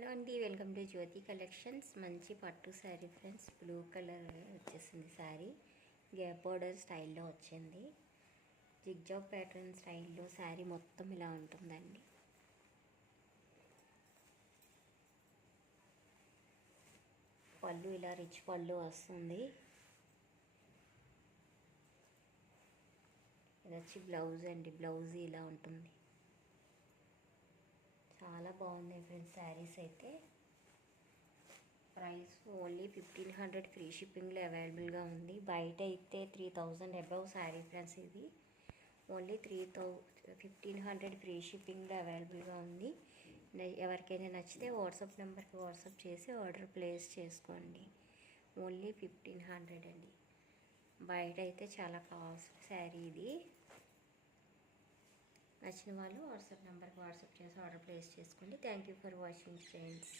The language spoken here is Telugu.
హలో అండి, వెల్కమ్ టు జ్యోతి కలెక్షన్స్. మంచి పట్టు శారీ ఫ్రెండ్స్, బ్లూ కలర్ వచ్చేసింది శారీ. గ్యాప్ బోర్డర్ స్టైల్లో వచ్చింది. జిగ్జాగ్ ప్యాటర్న్ స్టైల్లో శారీ మొత్తం ఇలా ఉంటుందండి. పళ్ళు ఇలా రిచ్ పళ్ళు వస్తుంది. ఇది వచ్చి బ్లౌజ్ అండి. బ్లౌజ్ ఇలా ఉంటుంది. చాలా బాగున్నాయి ఫ్రెండ్స్ శారీస్ అయితే. ప్రైస్ ఓన్లీ 1500 ఫ్రీ షిప్పింగ్లో అవైలబుల్గా ఉంది. బయట అయితే 3000 అబవ్ శారీ ఫ్రెండ్స్. ఇది ఓన్లీ 1500 ఫ్రీ షిప్పింగ్లో అవైలబుల్గా ఉంది. ఎవరికైనా నచ్చితే వాట్సాప్ నెంబర్కి వాట్సాప్ చేసి ఆర్డర్ ప్లేస్ చేసుకోండి. ఓన్లీ 1500 అండి. బయట అయితే చాలా కాస్ట్ శారీ ఇది. నచ్చిన వాళ్ళు వాట్సాప్ నెంబర్కి వాట్సాప్ చేసి ఆర్డర్ ప్లేస్ చేసుకోండి. Thank you for watching friends.